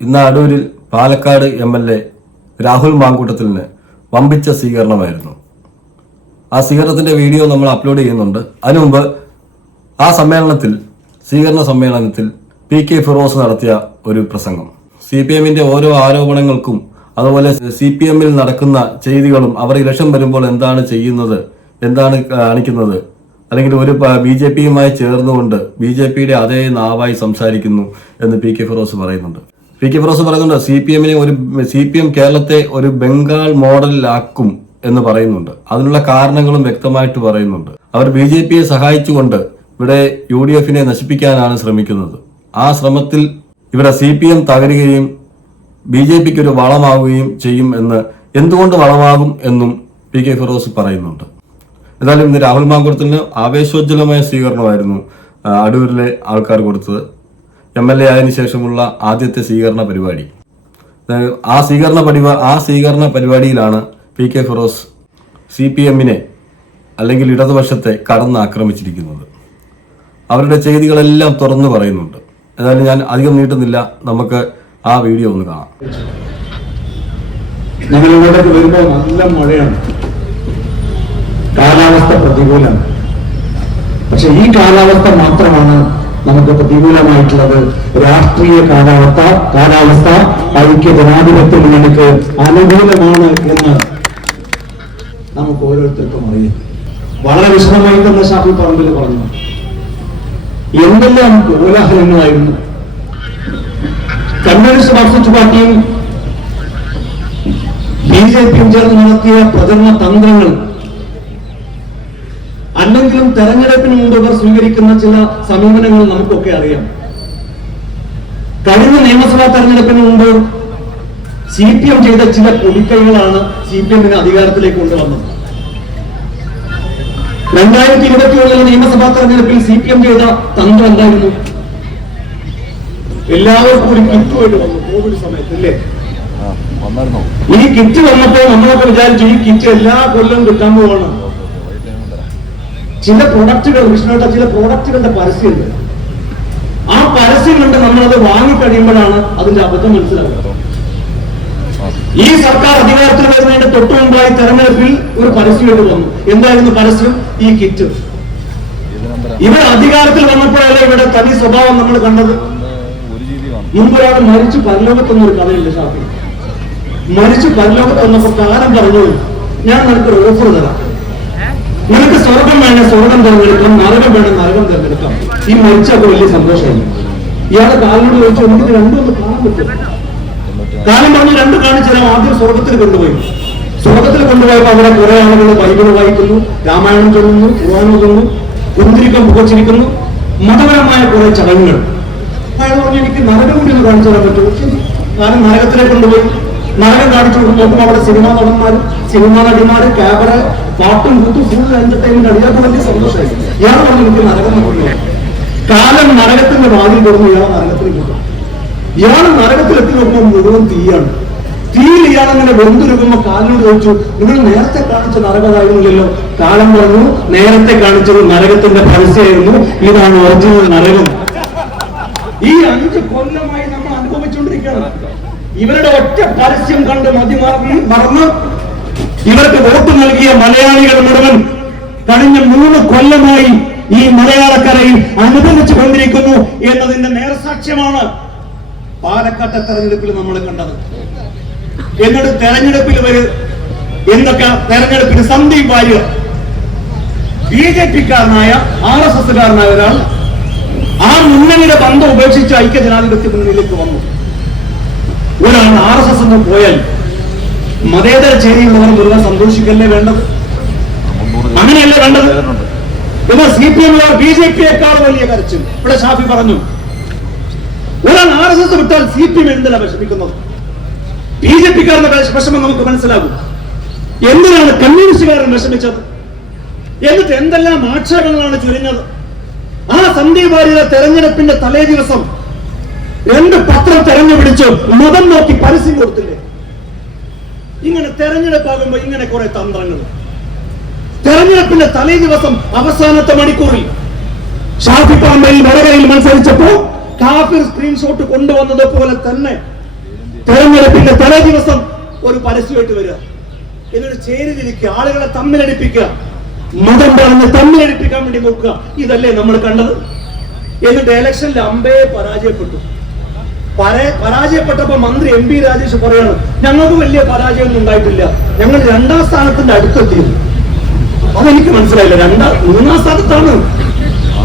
ഇന്ന് അടൂരിൽ Palakkad M L A Rahul മാങ്കൂട്ടത്തിന് വമ്പിച്ച സ്വീകരണമായിരുന്നു. ആ സ്വീകരണത്തിന്റെ വീഡിയോ നമ്മൾ അപ്ലോഡ് ചെയ്യുന്നുണ്ട്. അതിനുമുമ്പ് ആ സമ്മേളനത്തിൽ സ്വീകരണ സമ്മേളനത്തിൽ പി കെ ഫിറോസ് നടത്തിയ ഒരു പ്രസംഗം. സി പി എമ്മിന്റെ ഓരോ ആരോപണങ്ങൾക്കും അതുപോലെ സി പി എമ്മിൽ നടക്കുന്ന ചെയ്തികളും അവർ ഇലക്ഷൻ വരുമ്പോൾ എന്താണ് ചെയ്യുന്നത് എന്താണ് കാണിക്കുന്നത് അല്ലെങ്കിൽ ഒരു ബി ജെ പിയുമായി ചേർന്നുകൊണ്ട് ബി ജെ പിയുടെ അതേ നാവായി സംസാരിക്കുന്നു എന്ന് പി കെ ഫിറോസ് പറയുന്നുണ്ട്. പി കെ ഫിറോസ് പറയുന്നുണ്ട് സി പി എമ്മിനെ ഒരു സി പി എം കേരളത്തെ ഒരു ബംഗാൾ മോഡലിലാക്കും എന്ന് പറയുന്നുണ്ട്. അതിനുള്ള കാരണങ്ങളും വ്യക്തമായിട്ട് പറയുന്നുണ്ട്. അവർ ബി ജെ പിയെ സഹായിച്ചുകൊണ്ട് ഇവിടെ യു ഡി എഫിനെ നശിപ്പിക്കാനാണ് ശ്രമിക്കുന്നത്. ആ ശ്രമത്തിൽ ഇവിടെ സി പി എം തകരുകയും ബി ജെ പിക്ക് ഒരു വളമാവുകയും ചെയ്യും എന്ന് എന്തുകൊണ്ട് വളമാകും എന്നും പി കെ ഫിറോസ് പറയുന്നുണ്ട്. എന്തായാലും ഇന്ന് രാഹുൽ മാങ്കുളത്തിന് ആവേശോജ്വലമായ സ്വീകരണമായിരുന്നു അടൂരിലെ ആൾക്കാർ കൊടുത്തത്. എം എൽ എ ആയതിനു ശേഷമുള്ള ആദ്യത്തെ സ്വീകരണ പരിപാടി. ആ സ്വീകരണ പരിപാ ആ സ്വീകരണ പരിപാടിയിലാണ് P K Firoz C P എമ്മിനെ അല്ലെങ്കിൽ ഇടതുപക്ഷത്തെ കടന്ന് ആക്രമിച്ചിരിക്കുന്നത്. അവരുടെ ചെയ്തികളെല്ലാം തുറന്നു പറയുന്നുണ്ട്. ഏതായാലും ഞാൻ അധികം നീട്ടുന്നില്ല. നമുക്ക് ആ വീഡിയോ ഒന്ന് കാണാം. ഞങ്ങൾ ഇവിടേക്ക് വരുമ്പോൾ നല്ല മഴയാണ്. കാലാവസ്ഥ പ്രതികൂലമാണ്. പക്ഷെ ഈ കാലാവസ്ഥ മാത്രമാണ് നമുക്ക് പ്രതികൂലമായിട്ടുള്ളത് രാഷ്ട്രീയ കാലാവസ്ഥ കാലാവസ്ഥ ഐക്യ ജനാധിപത്യം നിനക്ക് അനുകൂലമാണ് എന്ന് നമുക്ക് ഓരോരുത്തർക്കും അറിയാം. വളരെ വിശദമായി തന്നെ ഷാഫി പറമ്പിൽ പറഞ്ഞു. എന്തെല്ലാം കോലാഹലങ്ങളായിരുന്നു? കമ്മ്യൂണിസ്റ്റ് മാർക്സിസ്റ്റ് പാർട്ടിയും ബി ജെ പിയും ചേർന്ന് നടത്തിയ പ്രചരണ തന്ത്രങ്ങൾ അല്ലെങ്കിലും തെരഞ്ഞെടുപ്പിന് മുമ്പ് അവർ സ്വീകരിക്കുന്ന ചില സമീപനങ്ങൾ നമുക്കൊക്കെ അറിയാം. കഴിഞ്ഞ നിയമസഭാ തെരഞ്ഞെടുപ്പിന് മുമ്പ് സി പി എം ചെയ്ത ചില പൊടിക്കൈകളാണ് സി പി എമ്മിനെ അധികാരത്തിലേക്ക് കൊണ്ടുവന്നത്. രണ്ടായിരത്തി ഇരുപത്തി ഒന്നിലെ നിയമസഭാ തെരഞ്ഞെടുപ്പിൽ സി പി എം ചെയ്ത തന്ത്രം എന്തായിരുന്നു? എല്ലാവർക്കും ഒരു കിറ്റുമായിട്ട് വന്നു. കോവിഡ് സമയത്ത് അല്ലേ? ഈ കിറ്റ് വന്നപ്പോൾ നമ്മളൊക്കെ വിചാരിച്ചു ഈ കിറ്റ് എല്ലാ കൊല്ലം കിട്ടാൻ പോവാണ്. ചില പ്രൊഡക്റ്റുകൾ വിഷ്ണുട്ട ചില പ്രോഡക്റ്റുകളുടെ പരസ്യമുണ്ട്. ആ പരസ്യം കണ്ട് നമ്മളത് വാങ്ങിക്കഴിയുമ്പോഴാണ് അതിന്റെ അബദ്ധം മനസ്സിലാകുന്നത് ഈ സർക്കാർ അധികാരത്തിൽ വരുന്നതിന്റെ തൊട്ടു മുമ്പായി തെരഞ്ഞെടുപ്പിൽ ഒരു പരസ്യമായിട്ട് വന്നു. എന്തായിരുന്നു പരസ്യം? ഈ കിറ്റ്. ഇവർ അധികാരത്തിൽ വന്നപ്പോഴല്ലേ ഇവിടെ തനി സ്വഭാവം നമ്മൾ കണ്ടത്? മുമ്പൊരാൾ മരിച്ചു പരലോകത്തൊന്നൊരു കഥയുണ്ട് ഷാഫി. മരിച്ചു പരലോകത്ത് വന്നപ്പോ കാലം പറഞ്ഞു ഞാൻ നിനക്ക് ഓഫർ തരാം. നിനക്ക് സ്വർഗം വേണേ സ്വർഗം തിരഞ്ഞെടുക്കാം നരകം വേണം നരകം തിരഞ്ഞെടുക്കാം. ഈ മരിച്ചൊക്കെ വലിയ സന്തോഷമായി ഇയാളെ കാലിനോട് ചോദിച്ചു എനിക്ക് രണ്ടും ഒന്ന് കാണാൻ പറ്റും കാലം പറഞ്ഞു രണ്ട് കാണിച്ചു തരാം ആദ്യം സ്വർഗത്തിൽ കൊണ്ടുപോയി. സ്വർഗത്തിൽ കൊണ്ടുപോയപ്പോ അവിടെ കുറെ ആളുകൾ ബൈബിൾ വായിക്കുന്നു രാമായണം ചൊല്ലുന്നു ഖുർആാനോ ചൊല്ലുന്നു കുന്തിരിക്കം പുകച്ചിരിക്കുന്നു മതപരമായ കുറെ ചടങ്ങുകൾ. അയാൾ പറഞ്ഞു എനിക്ക് നരകം കൂടി ഒന്ന് കാണിച്ചു തരാൻ പറ്റുമോ? കാരണം നരകത്തിലേക്ക് കൊണ്ടുപോയി. നരകം കാണിച്ചു കൊടുക്കും നോക്കുമ്പോൾ അവിടെ സിനിമാ നടന്മാർ സിനിമാ നടിമാര് ക്യാമറ പാട്ടും കൂത്തും ഫുൾ എന്റർടൈൻമെന്റ് അറിയാത്ത വലിയ സന്തോഷമായി ഇയാൾ പറഞ്ഞു എനിക്ക് നരകം കാലം നരകത്തിന്റെ വാതിൽ തുറന്നു ഇയാൾ നരകത്തിൽ കൊണ്ടുപോയി ഇയാൾ നോക്കുമ്പോൾ മുഴുവൻ തീയാണ്. തീയിൽ ഇയാൾ അങ്ങനെ വെന്തുരുകുമ്പോ കാലിനോട് ചോദിച്ചു നിങ്ങൾ നേരത്തെ കാണിച്ച നരകതായിരുന്നില്ലല്ലോ കാലം പറഞ്ഞു നേരത്തെ കാണിച്ചത് നരകത്തിന്റെ പരസ്യമായിരുന്നു. ഇതാണ് ഒറിജിനൽ നരകം. ഈ അഞ്ച് കൊല്ലമായി നമ്മൾ അനുഭവിച്ചുകൊണ്ടിരിക്കുകയാണ്. ഇവരുടെ ഒറ്റ പരസ്യം കണ്ട് മതി മറന്ന് ഇവർക്ക് വോട്ട് നൽകിയ മലയാളികൾ മുഴുവൻ കഴിഞ്ഞ മൂന്ന് കൊല്ലമായി ഈ മലയാളക്കരയിൽ അനുഭവിച്ചു കൊണ്ടിരിക്കുന്നു എന്നതിന്റെ നേർസാക്ഷ്യമാണ് പാലക്കാട്ടെ തെരഞ്ഞെടുപ്പിൽ നമ്മൾ കണ്ടത്. എന്നിട്ട് തെരഞ്ഞെടുപ്പിൽ വരെ എന്തൊക്കെ തെരഞ്ഞെടുപ്പിന് സന്ദീപ് വാര്യർ ബി ജെ പിക്കാരനായ ആർ എസ് എസ്കാരനായ ഒരാൾ ആ മുന്നണിയുടെ ബന്ധം ഉപേക്ഷിച്ച് ഐക്യ ജനാധിപത്യ മുന്നണിയിലേക്ക് വന്നു. ഒരാൾ ആർ എസ് എസ് പോയാൽ മതേതര ചേരിയുള്ളവർ ദുരിതം സന്തോഷിക്കല്ലേ വേണ്ടത്? അങ്ങനെയല്ലേ വേണ്ടത്? എന്നാൽ C P M B J പിയേക്കാൾ വലിയ കരച്ചിൽ. ഇവിടെ ഷാഫി പറഞ്ഞു ഒരാൾ ആർ എസ് എസ് വിട്ടാൽ സി പി എം എന്തിനാ വിഷമിക്കുന്നത്? ബി ജെ പിക്കാരുടെ വിഷമം നമുക്ക് മനസ്സിലാകും. എന്തിനാണ് കമ്മ്യൂണിസ്റ്റുകാരൻ വിഷമിച്ചത്? എന്നിട്ട് എന്തെല്ലാം ആക്ഷേപങ്ങളാണ് ചുരുങ്ങത് ആ സന്ദീപ് തെരഞ്ഞെടുപ്പിന്റെ തലേ ദിവസം രണ്ട് പത്രം തെരഞ്ഞുപിടിച്ചു മതം നോക്കി പരസ്യം കൊടുത്തില്ലേ? ഇങ്ങനെ തെരഞ്ഞെടുപ്പാകുമ്പോ ഇങ്ങനെ കുറെ തന്ത്രങ്ങൾ. തെരഞ്ഞെടുപ്പിന്റെ തലേ ദിവസം അവസാനത്തെ മണിക്കൂറിൽ ഷാഫി പറമ്പയിൽ വടകരയിൽ മത്സരിച്ചപ്പോ കാഫിർ സ്ക്രീൻഷോട്ട് കൊണ്ടുവന്നത് പോലെ തന്നെ തെരഞ്ഞെടുപ്പിന്റെ തലേ ദിവസം ഒരു പരസ്യമായിട്ട് വരിക. എന്നിട്ട് ചേരിതിരിക്കുക ആളുകളെ തമ്മിലടിപ്പിക്കുക മതം പറഞ്ഞ് തമ്മിലടിപ്പിക്കാൻ വേണ്ടി നോക്കുക. ഇതല്ലേ നമ്മൾ കണ്ടത്? എന്നിട്ട് ഇലക്ഷനിൽ അമ്പയെ പരാജയപ്പെട്ടു. പര- പരാജയപ്പെട്ടപ്പോ മന്ത്രി എം പി രാജേഷ് പറയാണ് ഞങ്ങൾക്ക് വലിയ പരാജയമൊന്നും ഉണ്ടായിട്ടില്ല. ഞങ്ങൾ രണ്ടാം സ്ഥാനത്തിന്റെ അടുത്തെത്തിയത് അതെനിക്ക് മനസ്സിലായില്ല. രണ്ടാം മൂന്നാം സ്ഥാനത്താണ്.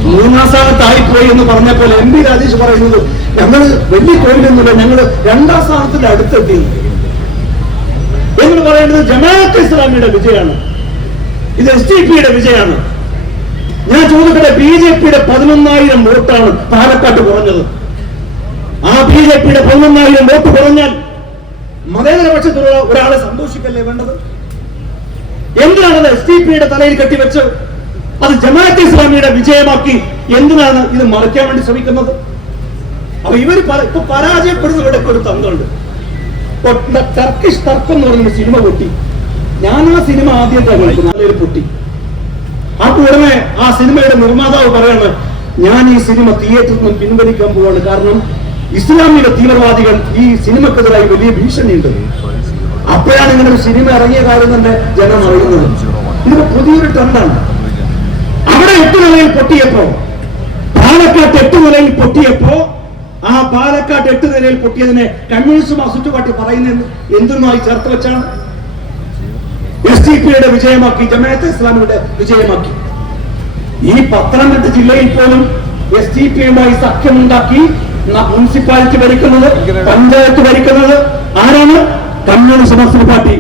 മൂന്നാം സ്ഥാനത്തായി പോയി എന്ന് പറഞ്ഞ പോലെ എം പി രാജേഷ് പറയുന്നത് ഞങ്ങൾ വലിയ തോൽവിയൊന്നുമില്ല ഞങ്ങൾ രണ്ടാം സ്ഥാനത്തിന്റെ അടുത്തെത്തിയത് എന്ന് പറയുന്നത് ജമാഅത്ത് ഇസ്ലാമിയുടെ വിജയമാണ്. ഇത് എസ് ഡി പിയുടെ വിജയമാണ്. ഞാൻ ചോദിക്കട്ടെ ബി ജെ പിയുടെ പതിനൊന്നായിരം വോട്ടാണ് പാലക്കാട്ട് കുറഞ്ഞത്. ആ ബി ജെ പിയുടെ പതിനൊന്നായിരം വോട്ട് കുറഞ്ഞാൽ മതേതര പക്ഷത്തുള്ള ഒരാളെ സന്തോഷിക്കല്ലേ വേണ്ടത്? എന്തിനാണ് എസ് ഡി പിയുടെ തലയിൽ കെട്ടിവെച്ച് അത് ജമാഅത്ത് ഇസ്ലാമിയുടെ വിജയമാക്കി എന്തിനാണ് ഇത് മറയ്ക്കാൻ വേണ്ടി ശ്രമിക്കുന്നത്? അപ്പൊ ഇവർ ഇപ്പൊ പരാജയപ്പെടുന്നവരുടെ ഒരു തന്ത്രമുണ്ട്. ടർക്കിഷ് തർക്കം എന്ന് പറയുന്ന സിനിമ പൊട്ടി. ഞാൻ ആ സിനിമ ആദ്യം നല്ലൊരു പൊട്ടി. അപ്പൊ ഉടനെ ആ സിനിമയുടെ നിർമ്മാതാവ് പറയാണ് ഞാൻ ഈ സിനിമ തിയേറ്ററിൽ നിന്ന് പിൻവലിക്കാൻ പോവാണ്. കാരണം ഇസ്ലാമിക തീവ്രവാദികൾ ഈ സിനിമക്കെതിരായി വലിയ ഭീഷണിയുണ്ട്. അപ്പോഴാണ് ഇങ്ങനെ ഒരു സിനിമ ഇറങ്ങിയ കാര്യം തന്നെ ജനം അറിയുന്നത്. ഇത് പുതിയൊരു ട്രെൻഡാണ്. അവിടെ എട്ട് നിലയിൽ പൊട്ടിയപ്പോ പാലക്കാട്ട് എട്ട് നിലയിൽ പൊട്ടിയപ്പോ ആ പാലക്കാട്ട് എട്ട് നിലയിൽ പൊട്ടിയതിനെ കമ്മ്യൂണിസ്റ്റ് മാർക്സിസ്റ്റ് പാർട്ടി പറയുന്നത് എന്തുമായി ചേർത്ത് വെച്ചാണ്? എസ് ഡി പിയുടെ വിജയമാക്കി ജമാഅത്ത് ഇസ്ലാമിയുടെ വിജയമാക്കി. ഈ പത്തനംതിട്ട ജില്ലയിൽ പോലും എസ് ഡി പിയുമായി സഖ്യമുണ്ടാക്കി മുനിസിപ്പാലിറ്റി ഭരിക്കുന്നത് പഞ്ചായത്ത് ഭരിക്കുന്നത് ആരാണ്? Communist Marxist party.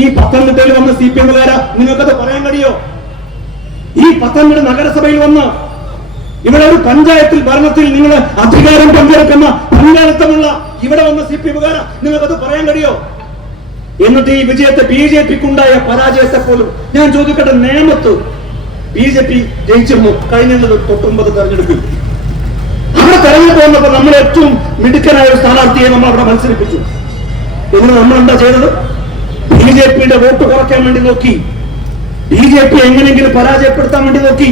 ഈ പത്തനംതിട്ടയിൽ വന്ന സി പി എമ്മുകാര. നിങ്ങൾക്കത് പറയാൻ കഴിയോ? ഈ പത്തനംതിട്ട നഗരസഭയിൽ വന്ന് ഇവിടെ ഒരു പഞ്ചായത്തിൽ ഭരണത്തിൽ നിങ്ങൾ അധികാരം പങ്കെടുക്കുന്ന പങ്കാളിത്തമുള്ള ഇവിടെ വന്ന സി പി എമ്മുകാര. നിങ്ങൾക്കത് പറയാൻ കഴിയോ? എന്നിട്ട് ഈ വിജയത്തെ ബി ജെ പിക്കുണ്ടായ പരാജയത്തെ പോലും ഞാൻ ചോദിക്കട്ടെ നേമത്ത് ബി ജെ പി ജയിച്ചിരുന്നു. കഴിഞ്ഞ തൊട്ടൊമ്പത് തെരഞ്ഞെടുപ്പിൽ. അവിടെ തെരഞ്ഞെടുപ്പ് വന്നപ്പോ നമ്മൾ ഏറ്റവും മിടുക്കനായ ഒരു സ്ഥാനാർത്ഥിയെ നമ്മൾ അവിടെ മത്സരിപ്പിച്ചു. എന്നിട്ട് നമ്മൾ എന്താ ചെയ്തത്? ബി ജെ പിയുടെ വോട്ട് കുറയ്ക്കാൻ വേണ്ടി നോക്കി. ബി ജെ പി എങ്ങനെയെങ്കിലും പരാജയപ്പെടുത്താൻ വേണ്ടി നോക്കി.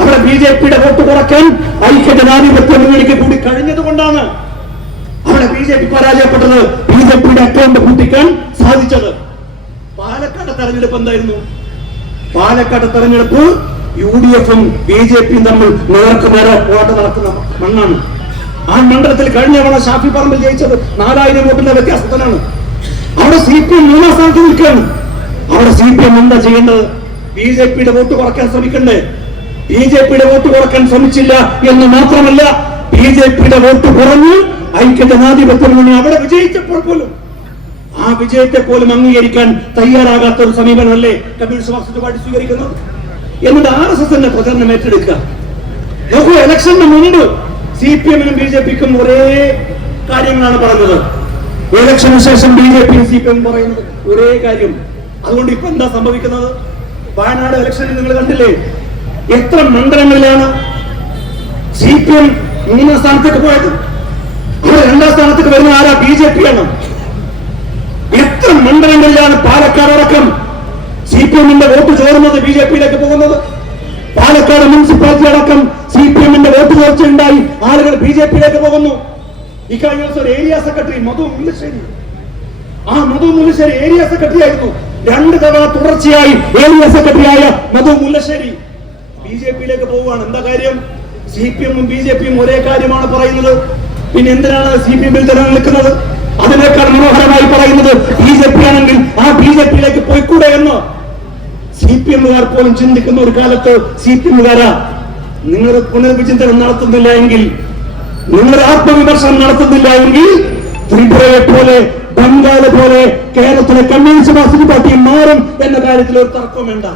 അവിടെ ബി ജെ പിയുടെ വോട്ട് കുറയ്ക്കാൻ ഐക്യജനാധിപത്യ മുന്നണിക്ക് കൂടി കഴിഞ്ഞത് കൊണ്ടാണ് അവിടെ ബി ജെ പി പരാജയപ്പെട്ടത് ബി ജെ പിയുടെ അക്കൗണ്ട് പൂട്ടിക്കാൻ സാധിച്ചത്. പാലക്കാട് തെരഞ്ഞെടുപ്പ് എന്തായിരുന്നു? പാലക്കാട് തെരഞ്ഞെടുപ്പ് യു ഡി എഫും ബി ജെ പിയും തമ്മിൽ നേർക്ക് നേരെ പോരാട്ടം നടക്കുന്ന മണ്ണാണ്. ആ മണ്ഡലത്തിൽ കഴിഞ്ഞ തവണ ഷാഫി പറമ്പിൽ ജയിച്ചത് നാലായിരം വോട്ടിന്റെ വ്യത്യാസത്തിനാണ് അവിടെ സി പി എം മൂന്നാം സ്ഥാനത്ത് നിൽക്കുകയാണ്. അവിടെ സി പി എം എന്താ ചെയ്യേണ്ടത്? ബി ജെ പിയുടെ വോട്ട് കുറയ്ക്കാൻ ശ്രമിക്കണ്ടേ? ബി ജെ പിയുടെ വോട്ട് കുറയ്ക്കാൻ ശ്രമിച്ചില്ല എന്ന് മാത്രമല്ല ബി ജെ പിയുടെ വോട്ട് കുറഞ്ഞ് ഐക്യ ജനാധിപത്യ മുന്നണി അവിടെ വിജയിച്ചപ്പോൾ പോലും ആ വിജയത്തെ പോലും അംഗീകരിക്കാൻ തയ്യാറാകാത്ത ഒരു സമീപനമല്ലേ കമ്മ്യൂണിസ്റ്റ് പാർട്ടി സ്വീകരിക്കുന്നത്? എന്നിട്ട് ആർ എസ് എസിന്റെ പ്രചരണം ഏറ്റെടുക്കുക. നോക്കൂ ഇലക്ഷന് മുൻപ് സി പി എമ്മിനും ബി ജെ പിക്കും ഒരേ കാര്യങ്ങളാണ് പറഞ്ഞത്. ഇലക്ഷന് ശേഷം ബി ജെ പിയും സി പി എം പറയുന്നത് ഒരേ കാര്യം. അതുകൊണ്ട് ഇപ്പൊ എന്താ സംഭവിക്കുന്നത്? വയനാട് ഇലക്ഷനിൽ നിങ്ങൾ കണ്ടില്ലേ? എത്ര മണ്ഡലങ്ങളിലാണ് സി പി എം മൂന്നാം സ്ഥാനത്തേക്ക് പോയത്? രണ്ടാം സ്ഥാനത്തേക്ക് വരുന്ന ആരാ? ബി ജെ പി ആണ്. എത്ര മണ്ഡലങ്ങളിലാണ് പാലക്കാട് അടക്കം പി എമ്മിന്റെ വോട്ട് ചേർന്നത് ബി ജെ പിയിലേക്ക് പോകുന്നത്? പാലക്കാട് മുനിസിപ്പാലിറ്റി അടക്കം സി പി എമ്മിന്റെ വോട്ട് ചോർച്ചയുണ്ടായി. ആളുകൾ ബി ജെ പിയിലേക്ക് പോകുന്നു. ഇക്കഴിഞ്ഞ ദിവസം ഒരു ഏരിയ സെക്രട്ടറി മധു മുല്ലശ്ശേരി. ആ മധു മുല്ലശ്ശേരി ഏരിയ സെക്രട്ടറി ആയിരുന്നു. രണ്ട് തവണ തുടർച്ചയായി ഏരിയ സെക്രട്ടറി ആയ മധു മുല്ലശ്ശേരി. ബി ജെ പിയിലേക്ക് പോവുകയാണ്. എന്താ കാര്യം? സി പി എമ്മും ബി ജെ പിയും ഒരേ കാര്യമാണ് പറയുന്നത്. പിന്നെ എന്തിനാണ് സി പി എമ്മിൽ തന്നെ നിൽക്കുന്നത്? അതിനേക്കാൾ മനോഹരമായി പറയുന്നത് ബി ജെ പി ആണെങ്കിൽ ആ ബി ജെ പിയിലേക്ക് പോയിക്കൂടെ എന്ന്. സി പി എമ്മുകാർ പോലും ചിന്തിക്കുന്ന ഒരു കാലത്ത് സി പി എമ്മുകാരാ. നിങ്ങൾ പുനർവിചിന്തനം നടത്തുന്നില്ല എങ്കിൽ നിങ്ങൾ ആത്മവിമർശനം നടത്തുന്നില്ല എങ്കിൽ ത്രിപുരയെ പോലെ ബംഗാൾ പോലെ കേരളത്തിലെ കമ്മ്യൂണിസ്റ്റ് പാർട്ടി മാറും എന്ന കാര്യത്തിൽ ഒരു തർക്കം വേണ്ട.